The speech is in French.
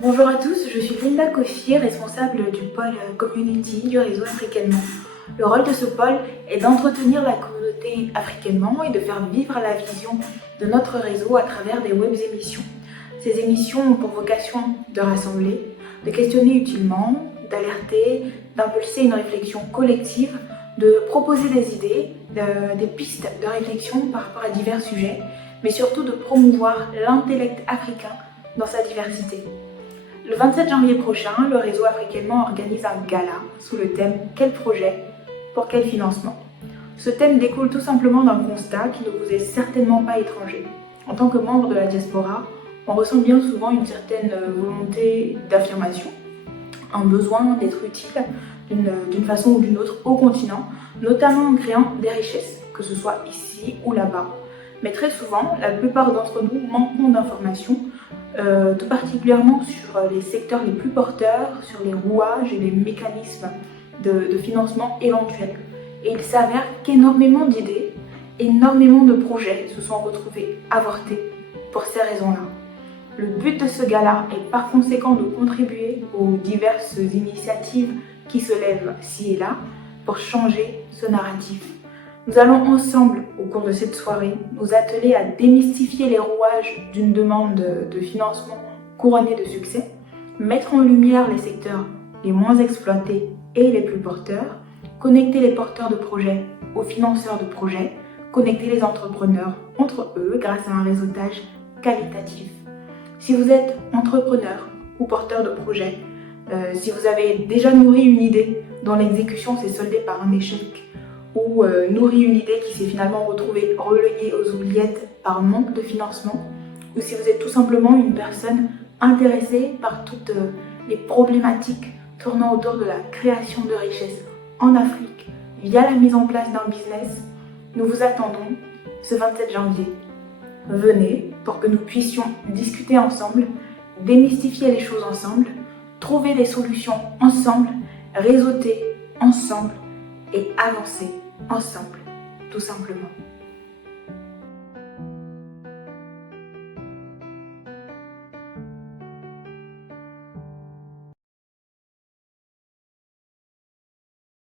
Bonjour à tous, je suis Linda Koffi, responsable du pôle Community du réseau Africanement. Le rôle de ce pôle est d'entretenir la communauté Africanement et de faire vivre la vision de notre réseau à travers des web émissions. Ces émissions ont pour vocation de rassembler, de questionner utilement, d'alerter, d'impulser une réflexion collective, de proposer des idées, des pistes de réflexion par rapport à divers sujets, mais surtout de promouvoir l'intellect africain dans sa diversité. Le 27 janvier prochain, le réseau Africanement organise un gala sous le thème « Quel projet pour quel financement ?» Ce thème découle tout simplement d'un constat qui ne vous est certainement pas étranger. En tant que membre de la diaspora, on ressent bien souvent une certaine volonté d'affirmation, un besoin d'être utile d'une façon ou d'une autre au continent, notamment en créant des richesses, que ce soit ici ou là-bas. Mais très souvent, la plupart d'entre nous manquons d'informations, tout particulièrement sur les secteurs les plus porteurs, sur les rouages et les mécanismes de financement éventuels. Et il s'avère qu'énormément d'idées, énormément de projets se sont retrouvés avortés pour ces raisons-là. Le but de ce gala est par conséquent de contribuer aux diverses initiatives qui se lèvent ci et là pour changer ce narratif. Nous allons ensemble, au cours de cette soirée, nous atteler à démystifier les rouages d'une demande de financement couronnée de succès, mettre en lumière les secteurs les moins exploités et les plus porteurs, connecter les porteurs de projets aux financeurs de projets, connecter les entrepreneurs entre eux grâce à un réseautage qualitatif. Si vous êtes entrepreneur ou porteur de projet, si vous avez déjà nourri une idée dont l'exécution s'est soldée par un échec, ou nourri une idée qui s'est finalement retrouvée relayée aux oubliettes par manque de financement, ou si vous êtes tout simplement une personne intéressée par toutes les problématiques tournant autour de la création de richesses en Afrique via la mise en place d'un business, nous vous attendons ce 27 janvier. Venez pour que nous puissions discuter ensemble, démystifier les choses ensemble, trouver des solutions ensemble, réseauter ensemble et avancer ensemble, tout simplement.